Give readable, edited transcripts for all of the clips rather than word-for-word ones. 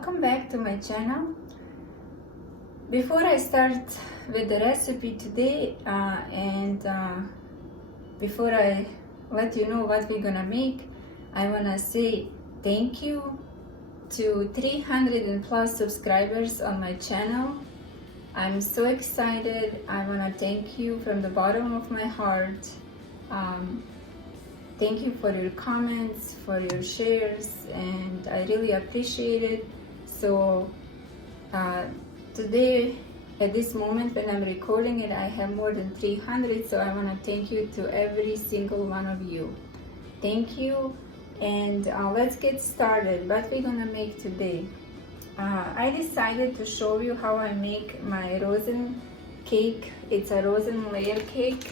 welcome back to my channel. Before I start with the recipe today before I let you know what we're gonna make, I wanna say thank you to 300 and plus subscribers on my channel. I'm so excited. I wanna thank you from the bottom of my heart. Thank you for your comments, for your shares, and I really appreciate it. So today, at this moment when I'm recording it, I have more than 300, so I want to thank you to every single one of you. Thank you, and let's get started. What we're gonna make today. I decided to show you how I make my Rozen cake. It's a Rozen layer cake.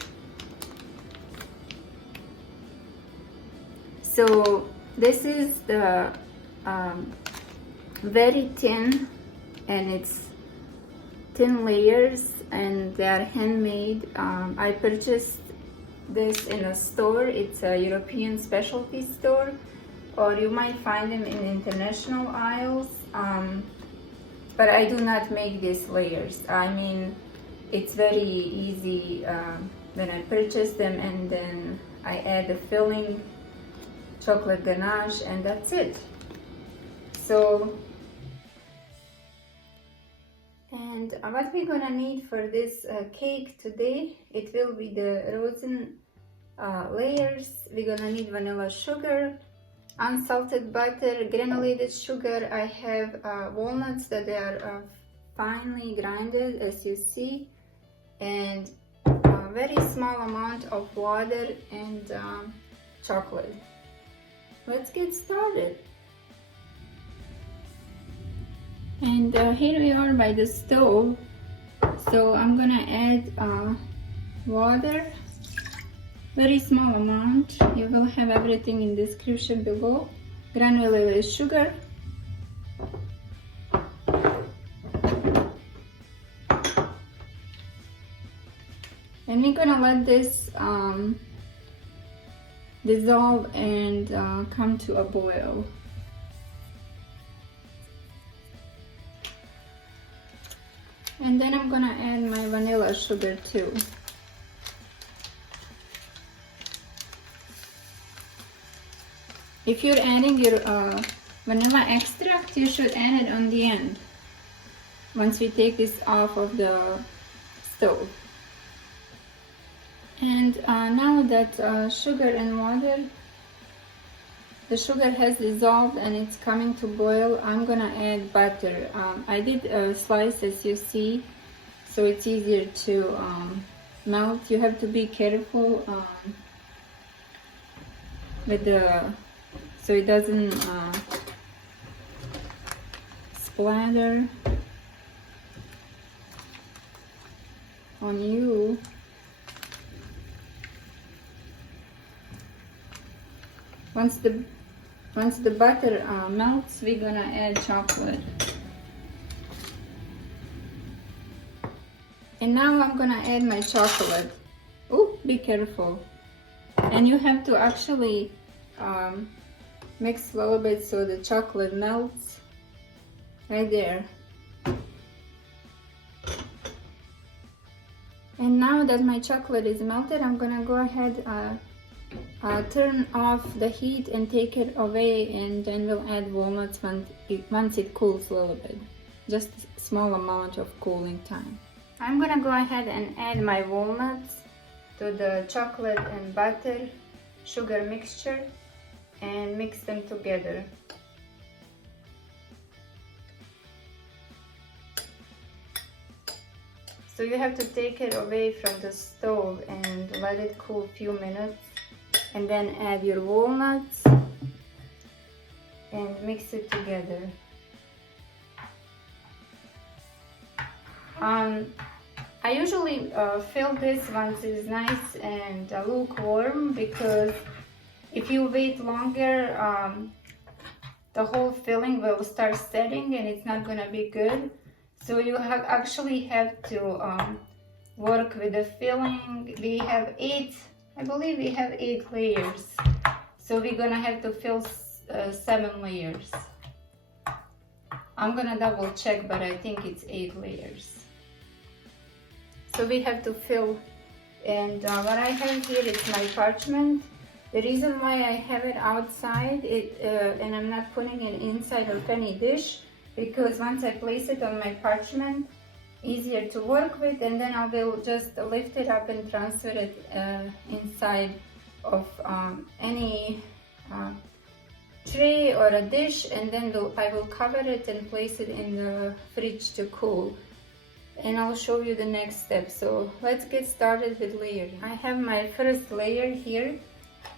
So this is the very thin, and it's thin layers, and they are handmade. I purchased this in a store. It's a European specialty store, or you might find them in international aisles. But I do not make these layers. I mean, it's very easy when I purchase them, and then I add the filling, chocolate ganache, and that's it. So, and what we're gonna need for this cake today, it will be the Rozen layers. We're gonna need vanilla sugar, unsalted butter, granulated sugar. I have walnuts that they are finely grinded, as you see, and a very small amount of water and chocolate. Let's get started. And here we are by the stove. So I'm gonna add water, very small amount. You will have everything in description below. Granulated sugar, and we're gonna let this dissolve and come to a boil. And then I'm gonna add my vanilla sugar too. If you're adding your vanilla extract, you should add it on the end, once we take this off of the stove. And now that sugar and water, the sugar has dissolved and it's coming to boil, I'm gonna add butter. I did a slice, as you see, so it's easier to melt. You have to be careful with so it doesn't splatter on you. Once the butter melts, we're gonna add chocolate. And now I'm gonna add my chocolate. Oh, be careful. And you have to actually mix a little bit so the chocolate melts right there. And now that my chocolate is melted, I'm gonna go ahead turn off the heat and take it away, and then we'll add walnuts once it cools a little bit. Just a small amount of cooling time. I'm gonna go ahead and add my walnuts to the chocolate and butter sugar mixture and mix them together. So you have to take it away from the stove and let it cool a few minutes, and then add your walnuts and mix it together. I usually fill this once it's nice and lukewarm, because if you wait longer, the whole filling will start setting and it's not gonna be good. So you actually have to work with the filling. We have I believe we have 8 layers. So we're gonna have to fill 7 layers. I'm gonna double check, but I think it's 8 layers. So we have to fill, and what I have here is my parchment. The reason why I have it outside, and I'm not putting it inside of any dish, because once I place it on my parchment, easier to work with, and then I will just lift it up and transfer it inside of any tray or a dish, and then I will cover it and place it in the fridge to cool. And I'll show you the next step. So let's get started with layering. I have my first layer here,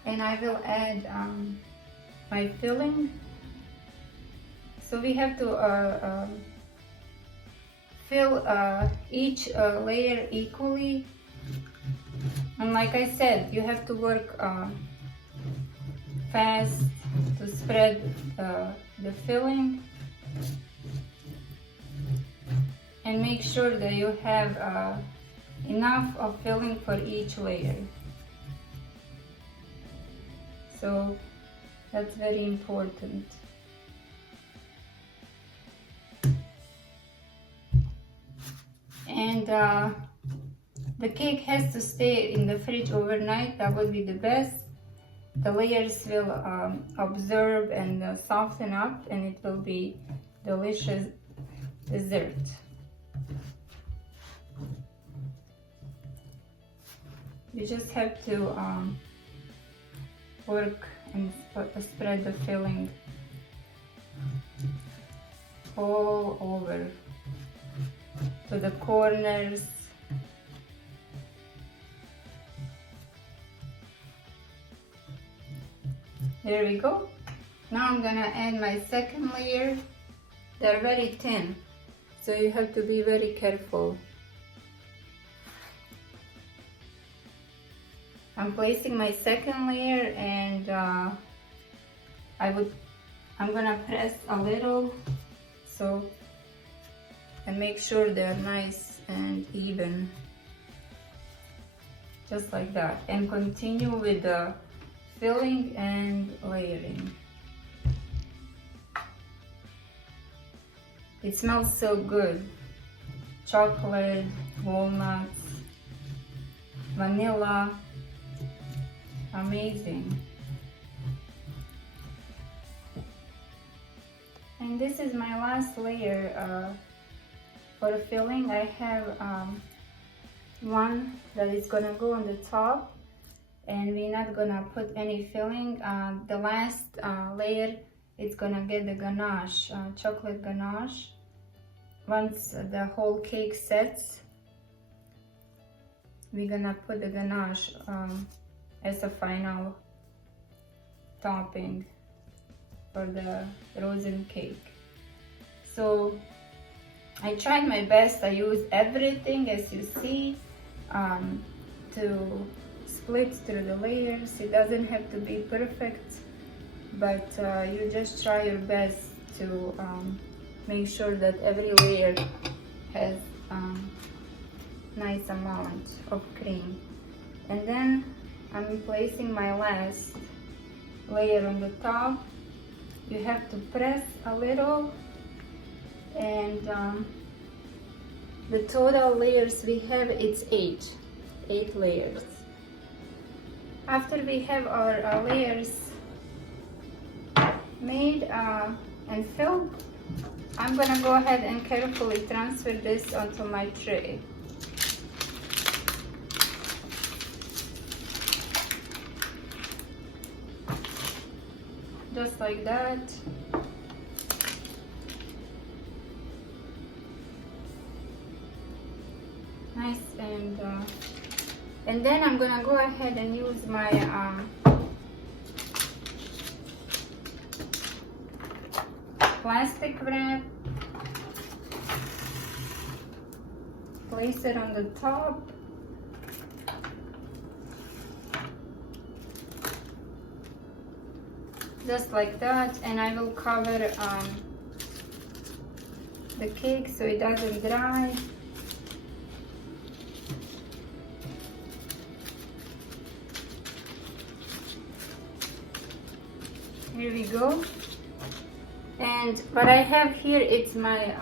and I will add my filling. So we have to fill each layer equally, and like I said, you have to work fast to spread the filling, and make sure that you have enough of filling for each layer. So that's very important. And the cake has to stay in the fridge overnight. That would be the best. The layers will absorb and soften up, and it will be delicious dessert. You just have to work and spread the filling all over to the corners. There we go. Now I'm gonna add my second layer. They're very thin, so you have to be very careful. I'm placing my second layer, and I'm gonna press a little and make sure they're nice and even, just like that, and continue with the filling and layering. It smells so good. Chocolate, walnuts, vanilla, amazing. And this is my last layer for filling. I have one that is gonna go on the top, and we're not gonna put any filling. The last layer is gonna get the ganache, chocolate ganache. Once the whole cake sets, we're gonna put the ganache as a final topping for the Rozen cake. So I tried my best. I used everything, as you see, to split through the layers. It doesn't have to be perfect, but you just try your best to make sure that every layer has nice amount of cream. And then I'm placing my last layer on the top. You have to press a little, and the total layers we have, it's 8 layers. After we have our layers made and filled, I'm gonna go ahead and carefully transfer this onto my tray. Just like that. Nice, and then I'm gonna go ahead and use my plastic wrap. Place it on the top. Just like that, and I will cover the cake so it doesn't dry. Here we go. And what I have here, it's my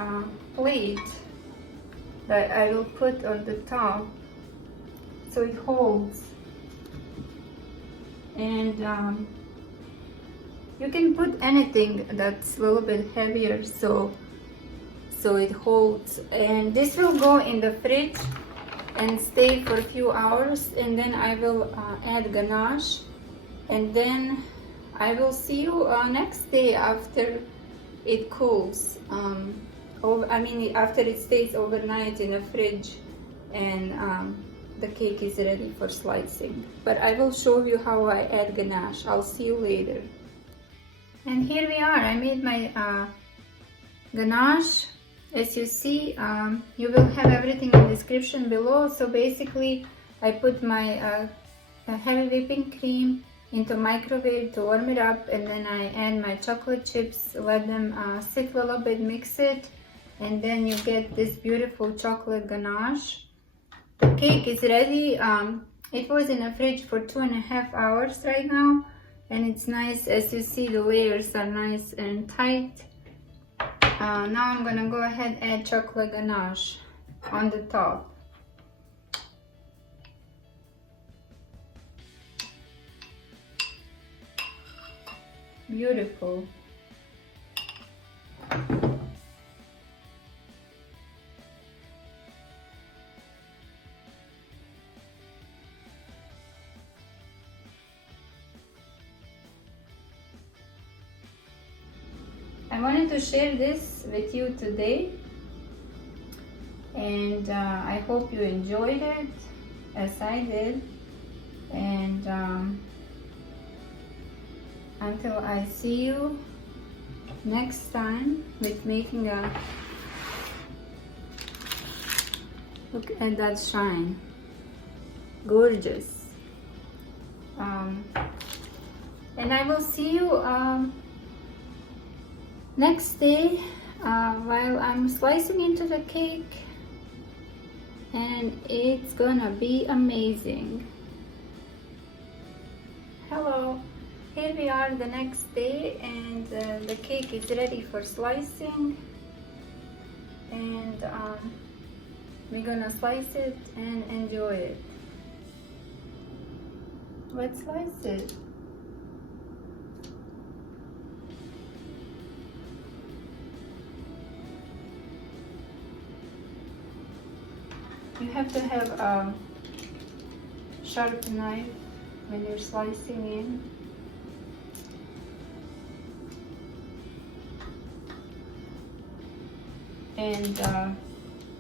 plate that I will put on the top so it holds. And you can put anything that's a little bit heavier so it holds. And this will go in the fridge and stay for a few hours, and then I will add ganache, and then I will see you next day after it cools. After it stays overnight in the fridge and the cake is ready for slicing. But I will show you how I add ganache. I'll see you later. And here we are. I made my ganache. As you see, you will have everything in the description below. So basically, I put my heavy whipping cream into microwave to warm it up, and then I add my chocolate chips, let them sit a little bit, mix it, and then you get this beautiful chocolate ganache. The cake is ready. It was in the fridge for 2.5 hours right now, and it's nice. As you see, the layers are nice and tight. Now I'm gonna go ahead and add chocolate ganache on the top. Beautiful. I wanted to share this with you today, and I hope you enjoyed it as I did. And until I see you next time with making a, look at that shine, gorgeous. And I will see you next day while I'm slicing into the cake, and it's gonna be amazing. Hello, here we are the next day, and the cake is ready for slicing, and we're gonna slice it and enjoy it. Let's slice it. You have to have a sharp knife when you're slicing in. And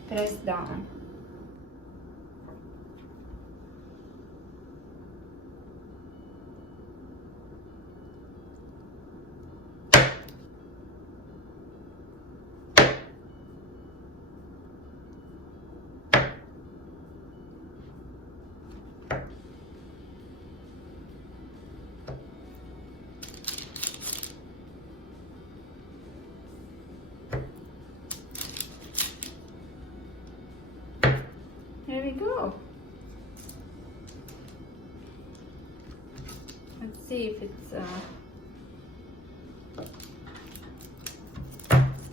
press down. Here we go. Let's see if it's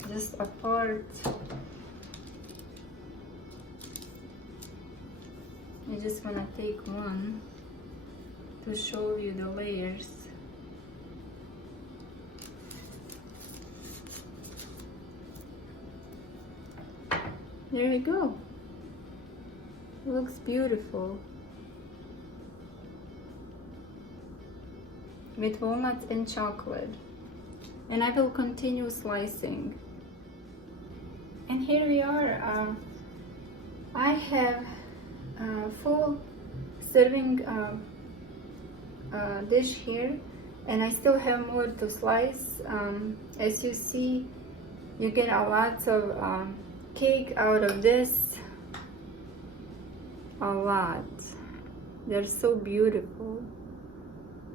just a part. I just want to take one to show you the layers. There we go. It looks beautiful. With walnuts and chocolate. And I will continue slicing. And here we are. I have a full serving dish here, and I still have more to slice. As you see, you get a lot of cake out of this. A lot. They're so beautiful,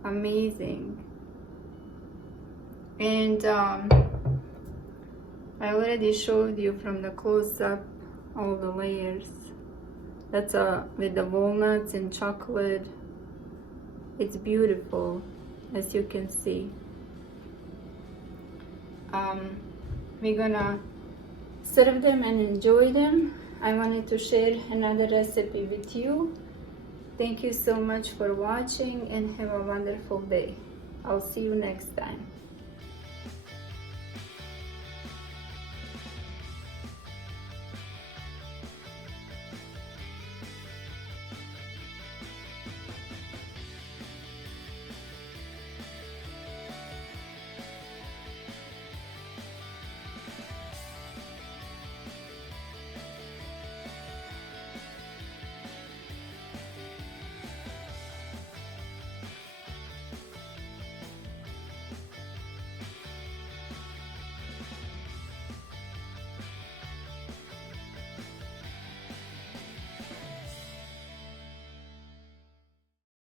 amazing. And I already showed you from the close-up all the layers. That's with the walnuts and chocolate. It's beautiful, as you can see. we're gonna serve them and enjoy them. I wanted to share another recipe with you. Thank you so much for watching and have a wonderful day. I'll see you next time.